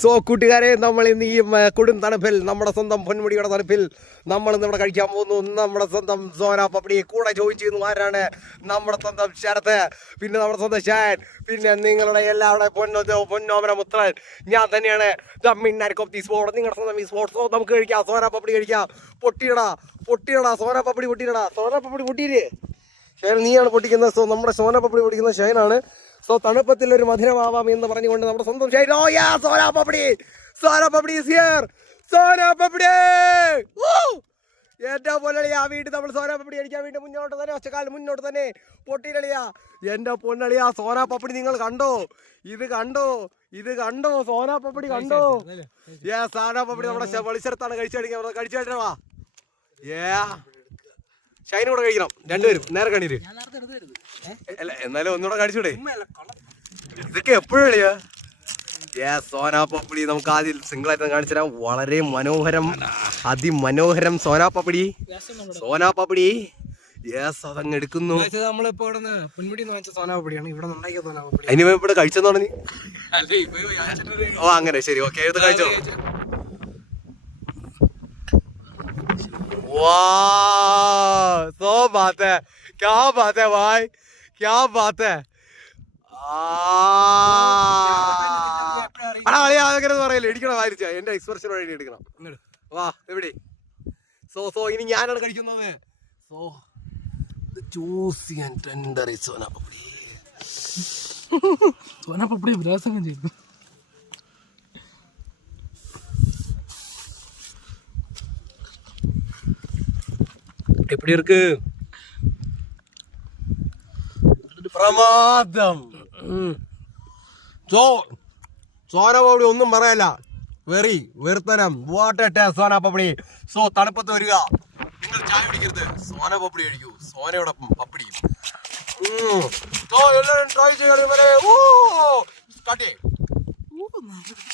So കൂട്ടുകാരെ, നമ്മൾ ഇന്ന് ഈ കൊടും തണുപ്പിൽ, നമ്മുടെ സ്വന്തം പൊന്മുടിയുടെ തണുപ്പിൽ നമ്മൾ ഇന്ന് ഇവിടെ കഴിക്കാൻ പോകുന്നു നമ്മുടെ സ്വന്തം സോന പപ്പടി. കൂടെ ചോദിച്ചിരുന്നു ആരാണ്? നമ്മുടെ സ്വന്തം ശരത്ത്, പിന്നെ നമ്മുടെ സ്വന്തം ഷാൻ, പിന്നെ നിങ്ങളുടെ എല്ലാവരുടെ പൊന്നോമന മുത്രൻ ഞാൻ തന്നെയാണ്. The midnight of the sports, നിങ്ങളുടെ സ്വന്തം ഈ സ്പോർട്സ്. സോ നമുക്ക് കഴിക്കാം, സോന പപ്പടി കഴിക്കാം. പൊട്ടിയടാ സോന പപ്പടി പൊട്ടിയിടാ, സോന പപ്പടി പൊട്ടിയില്ലേ ഷൈൻ? നീയാണ് പൊട്ടിക്കുന്നത്. സോ നമ്മുടെ സോന പപ്പടി പൊട്ടിക്കുന്ന ഷൈനാണ്. സോ തണുപ്പത്തിൽ ഒരു മധുരമാവാം എന്ന് പറഞ്ഞുകൊണ്ട് നമ്മുടെ സ്വന്തം ഷൈൻ. ഓ യാ, സോന പപ്പടി ഈസ് ഹിയർ. സോന പപ്പടി എന്റെ പൊന്നളിയാ, വീട്ടിൽ നമ്മൾ സോന പപ്പടി അടിക്കാൻ വേണ്ടി മുന്നോട്ട് തന്നെ, ഒച്ചക്കാലം മുന്നോട്ട് തന്നെ പൊട്ടിയിളിയാ. എന്റെ പൊന്നളിയാ, സോന പപ്പടി നിങ്ങൾ കണ്ടോ? ഇത് കണ്ടോ സോന പപ്പടി കണ്ടോ? സോന പപ്പടി നമ്മുടെ വെളിച്ചെടുത്താണ് കഴിച്ചെടുക്കാ. ഷൈൻ കൂടെ കഴിക്കണം, രണ്ടുപേരും നേരെ കണ്ണീര്. അല്ല എന്നാലും ഒന്നുകൂടെ കഴിച്ചൂടെ? ഇതൊക്കെ എപ്പോഴും കളിയാ. സോന പപ്പടി നമുക്ക് ആദ്യം സിംഗിൾ ആയിട്ട് കാണിച്ചു തരാം. വളരെ മനോഹരം, അതിമനോഹരം സോന പപ്പടി. യെസ്, അതങ്ങ് എടുക്കുന്നു. നമ്മളിപ്പോ ഇവിടെ പൊന്മുടി സോന പപ്പടിയാണ് ഇവിടെ ഉണ്ടാക്കിയ സോന പപ്പടി. അതിന് ഇവിടെ കഴിച്ചെന്ന് പറഞ്ഞു. ഓ അങ്ങനെ, ശരി, ഓക്കെ, എടുത്ത് കഴിച്ചോ. वाह, सो बात है, क्या बात है भाई, क्या बात है. പറയല്ലേ, ഇടിക്കണം വായിച്ച എന്റെ എക്സ്പ്രഷൻ വഴി എടുക്കണം. വാ എവിടെ? സോ ഇനി ഞാനാണ് കഴിക്കുന്നത്. So juicy and tender soan papdi വിലാസംഗം ചെയ്തു. எப்படி இருக்கு? പ്രമാദം. സോന പപ്പടി ഒന്നും പറയല്ല, വെറുത്തനം. What a taste soan papdi. So തണുപ്പത്ത് വരിക, നിങ്ങൾ ചായ പിടിക്കരുത്, സോന പപ്പടി കഴിക്കൂ, സോനയോടൊപ്പം പപ്പടിയും. എല്ലാവരും ട്രൈ ചെയ്യണം.